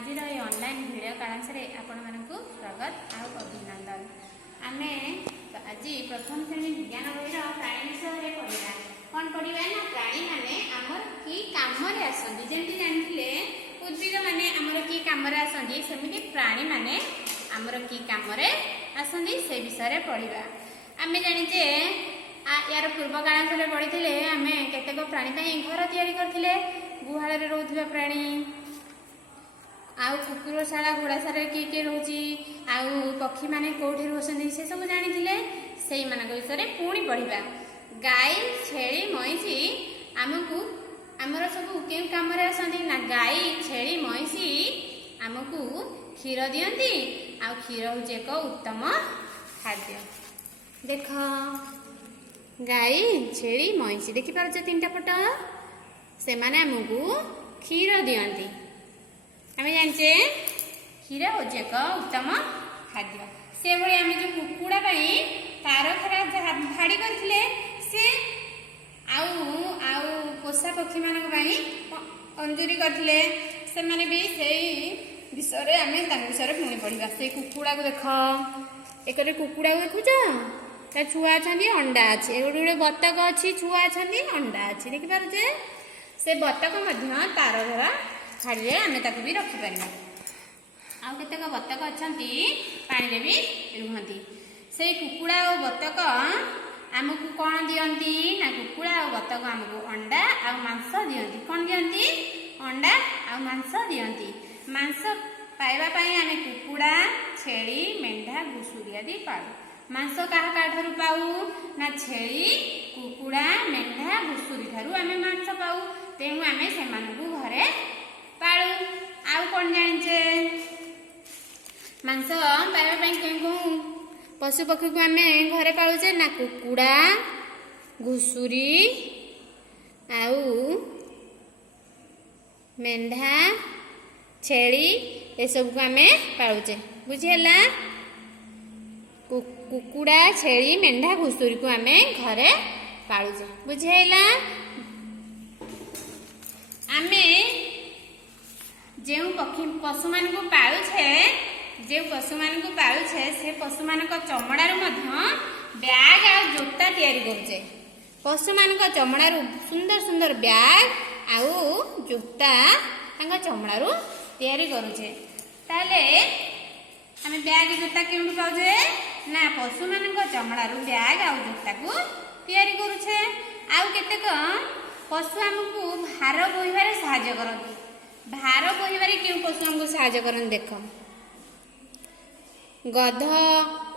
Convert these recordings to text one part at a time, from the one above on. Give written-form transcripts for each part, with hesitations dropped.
आज online video class रे आपण मानकु स्वागत आ अभिनंदन। आमे आज प्रथम श्रेणी विज्ञान बहिर प्राणी विषय पढ़ा। कौन पढ़ा ना प्राणी माने आमर की काम रे आसंदी। जेमति जानथिले उद्भिद माने आमर की काम रे आसंदी, सेमिति प्राणी माने आमर की काम रे आसंदी से विषय रे पढ़ा। आमे जानिचे यार पूर्व क्लास रे पढ़िथिले आमे केतेक प्राणी पई घर तयारी करथिले। गुहाल रे रहउथिबा प्राणी आउ कुकुरशाला घोड़ाशाला किए रोची आउ पक्षी माने कोठी रोसंदी से सब जानिथिले। सेही मानक विषय पुणी पढ़िबा। गाय छेली मईसी आमकु आमर सब के काम रे आसंदी ना। गाय छेली मईसी आमकु क्षीर दियंती आउ क्षीर होचे एक उत्तम खाद्य। देख गाय छेली मईसी देखि पारुछ तीनटा फोटो। से माने आमकु क्षीर दियंती। आमे जानचे क्षीर होचे एक उत्तम खाद्य। से भली आमे जो कुकुड़ा पई तार खरा भाड़ी करथिले से आउ पोषा पक्षी मानक पई अंजुरी करथिले। से माने भी सेही विषय रे आमे तान विषय रे पुणी पढ़िबा। से कुकुड़ा को देख एकरे कुकुड़ा को देखुछ ता छुआ अछंदी अंडा अछि। एगोडे बतक अछि छुआ अछंदी अंडा अछि। देखि पारुछे से बतक मध्य तार धरा छाड़े आमे ताकू भी रखि परिबा। आउ केतेक बतक अछंती पानी रे भी रुहंती। से कुकुड़ा और बतक आमकु कोन दियंती ना। कुकुड़ा और बतक आमकु अंडा आ मांस दियंती। कोन दियंती? अंडा आ मांस दियंती। मांस पाइबा पई आमे कुकुड़ा छेली मेंढा घुसुरी आदि पाऊ। मांस काहा काठरू पाऊ ना छेली कुकुड़ा मेंढा घुसुरी थारू आमे मांस पाऊ। तेनु आमे सेमानकु घरे पाळू। आउ कोन जानिचे मांस पाइबा पई केउ पशु पक्षी को आमे घरे पाळुचे ना। कुकुड़ा घुसुरी आउ मेंढा छेली ए सब को आमे पाळुचे। बुझिहेला? कुकुड़ा छेली मेंढा घुसुरी को आमे घरे पाळुचे। बुझिहेला? आमे जो पशु मान को पालुछे से पशु मान चमड़ारू बैग आ जोता तैयारी करुचे। पशु मान चमड़ारू सुंदर सुंदर बैग आउ जोता चमड़ारू तैयारी करुचे। ताले आमे बैग जोता केउठु पाउजे ना पशु मान चमड़ारू बैग आउ जोता को तैयारी करुचे। आउ केतेक पशु आमको भार बोहिबारे सहाय्य करती। भार बोहिबारे केउ पशु हमको सहाय्य करन देख। गध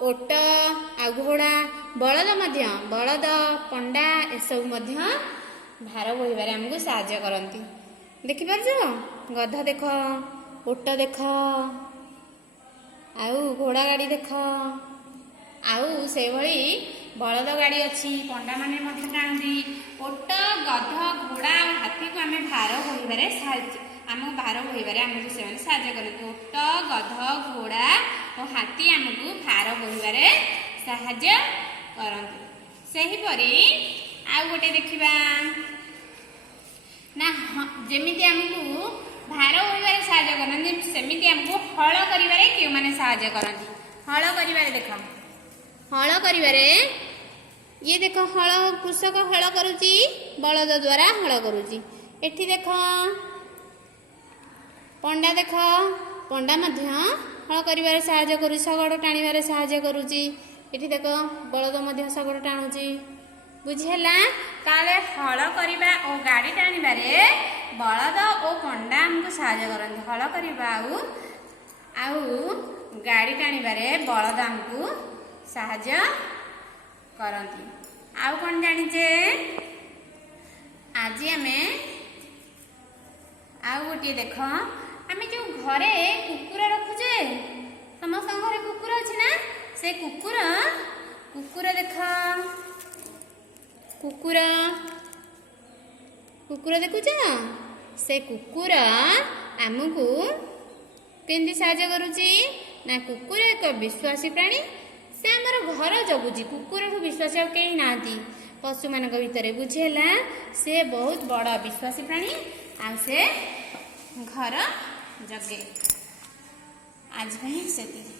ओट आ घोड़ा बलद मध्य बलद पंडा ए सब मध्य भार बोहिबारे हमको सहाय्य करती। देखि पारजो गध देख ओट देख आउ घोड़ा गाड़ी देख आउ से भली बलद गाड़ी अच्छी पंडा माने मध्य टाणती। ओट गध घोड़ा और हाथी को आमे भार बोहिबारे आमको भार बोहिबारे आमको से साहाय्य करते। ओट गध घोड़ा और हाथी आमको भार बोहिबारे साहाय्य करते। सही परी आउ गोटे देखिबा ना जेमिति आमको भार बोहिबारे साहाय्य करते सेमिति आमको हल करिबारे केउ माने साहाय्य करते। हल करिबारे देख हल करिबारे ये देख हल कृषक हल करुची बलद द्वारा हल करुची। एठी देख पंडा देख पंडा मध्य हल करिबारे सहाय्य करू शगड़ टाणिबारे सहाय्य करुची। एठी देख बलद मध्य शगड़ टाणुची। बुझिहेला? काले हल करिबा और गाड़ी टाणिबारे बलद और पंडा हमको सहाय्य करते। हल करिबा आउ गाड़ी टाणिबारे बलद हमको सहाय्य करती। आउ कौन जानिचे आज आमे आउ गोटे देख आमे जो घरे कुकुर रखुचे समस्त घरे कुकुर अछि ना। से कुकुर देख कुकुर देखुच से कुकुर आमको केंदी सहाय्य करुची ना। कुकुर एक विश्वासी प्राणी। से आमर घर जगुची। कुकुर ठू विश्वासी आ कहीं नाती पशु मान भितर। बुझेला? से बहुत बड़ विश्वासी प्राणी आ से घर ଜଗେ। ଆଜି ପାଇଁ ସେତିକି।